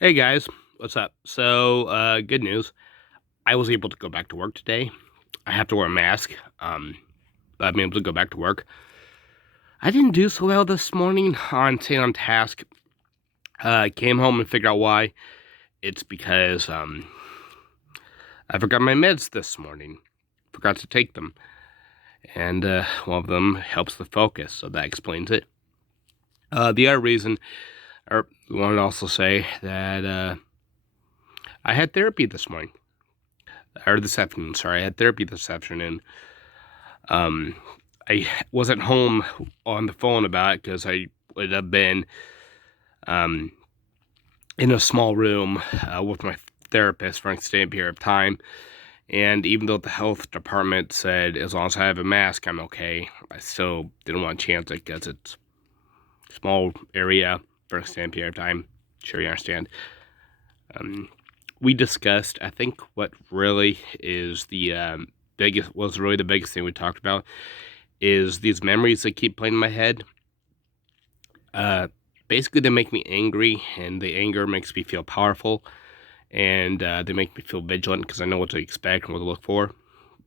Hey guys, what's up? Good news. I was able to go back to work today. I have to wear a mask, but I'm able to go back to work. I didn't do so well this morning on staying on task. I came home and figured out why. It's because I forgot my meds this morning. Forgot to take them, and one of them helps the focus, so that explains it. The other reason, or I want to also say that I had therapy this morning. Or this afternoon, sorry. I had therapy this afternoon. Um, I wasn't home on the phone about it because I would have been um, in a small room with my therapist for an extended period of time. And even though the health department said as long as I have a mask, I'm okay, I still didn't want to chance it because it's a small area for an extended period of time. Sure, you understand. Um, we discussed, I think, what really is the biggest thing we talked about is these memories that keep playing in my head. Uh, Basically, they make me angry, and the anger makes me feel powerful, and they make me feel vigilant because I know what to expect and what to look for.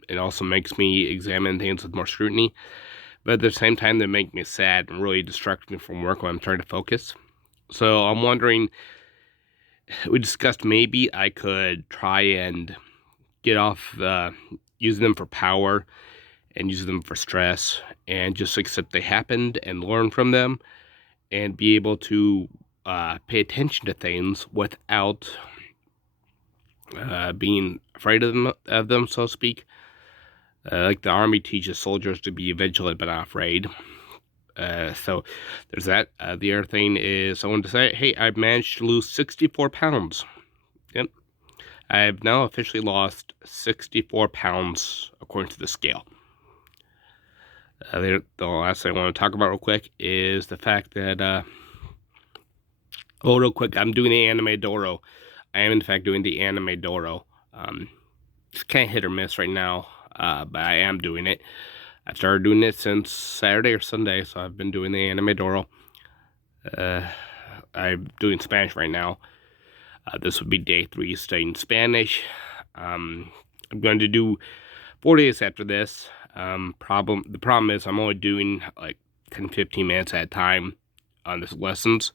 It also makes me examine things with more scrutiny, but at the same time, they make me sad and really distract me from work when I'm trying to focus. So I'm wondering, we discussed maybe I could try and get off using them for power and using them for stress and just accept they happened and learn from them and be able to pay attention to things without being afraid of them, so to speak. Like the army teaches soldiers to be vigilant but not afraid. So there's that. The other thing is I wanted to say, hey, I've managed to lose 64 pounds. Yep. I've now officially lost 64 pounds according to the scale. The last thing I want to talk about real quick is the fact that, real quick, I'm doing the Aninedoro. I am, in fact, doing the Aninedoro. It's kind of hit or miss right now, but I am doing it. I started doing it since Saturday or Sunday, so I've been doing the Aninedoro. I'm doing Spanish right now. This would be day 3 studying Spanish. I'm going to do 4 days after this. The problem is I'm only doing like 10-15 minutes at a time on this lessons.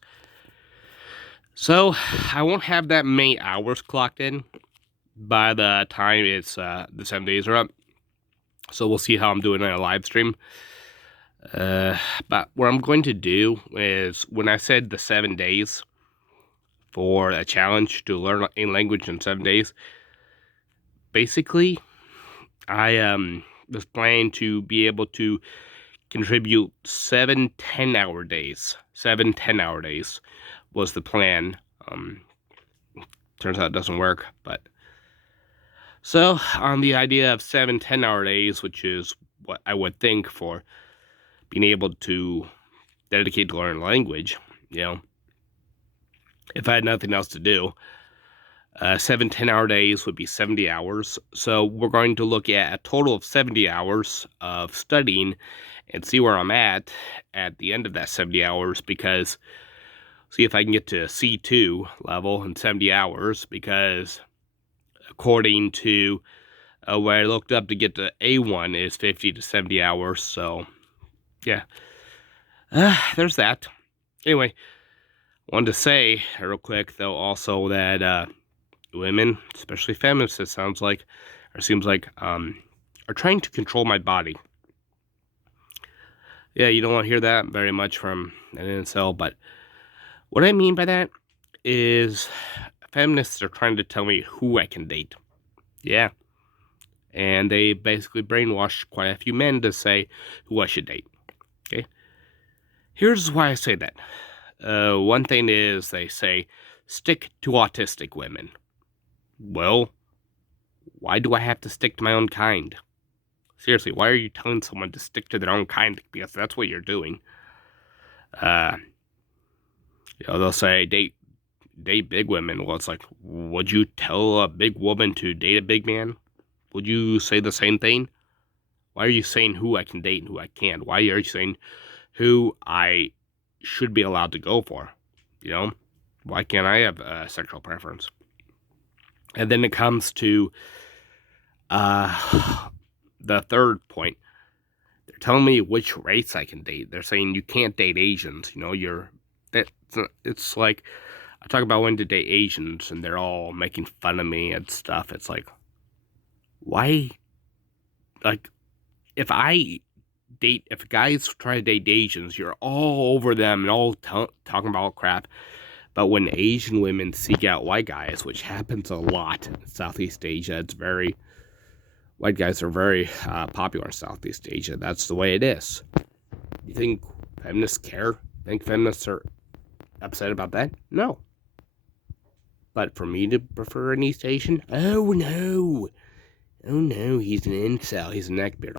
So I won't have that many hours clocked in by the time it's the 7 days are up. So we'll see how I'm doing on a live stream. But what I'm going to do is when I said the 7 days for a challenge to learn a language in 7 days, basically I was planning to be able to contribute 7 10-hour days. 7 10-hour days was the plan. Turns out it doesn't work, but so on the idea of 7 10-hour days, which is what I would think for being able to dedicate to learn language, if I had nothing else to do, 7 10-hour days would be 70 hours. So we're going to look at a total of 70 hours of studying and see where I'm at the end of that 70 hours, because see if I can get to C2 level in 70 hours, because according to where I looked up to get to A1 is 50 to 70 hours. So yeah, there's that. Anyway, wanted to say real quick though also that women, especially feminists, it sounds like, or seems like, are trying to control my body. Yeah, you don't want to hear that very much from an incel, but what I mean by that is feminists are trying to tell me who I can date. Yeah. And they basically brainwashed quite a few men to say who I should date. Okay. Here's why I say that. One thing is they say, stick to autistic women. Well, why do I have to stick to my own kind? Seriously, why are you telling someone to stick to their own kind? Because that's what you're doing. Uh, they'll say date big women. Well, it's like, would you tell a big woman to date a big man? Would you say the same thing? Why are you saying who I can date and who I can't? Why are you saying who I should be allowed to go for? Why can't I have a sexual preference? And then it comes to the third point. They're telling me which race I can date. They're saying you can't date Asians. It's like I talk about when to date Asians, and they're all making fun of me and stuff. It's like, why? Like, if guys try to date Asians, you're all over them and all talking about crap. But when Asian women seek out white guys, which happens a lot in Southeast Asia, white guys are very popular in Southeast Asia. That's the way it is. You think feminists care? Think feminists are upset about that? No. But for me to prefer an East Asian? Oh no, he's an incel. He's a neckbeard.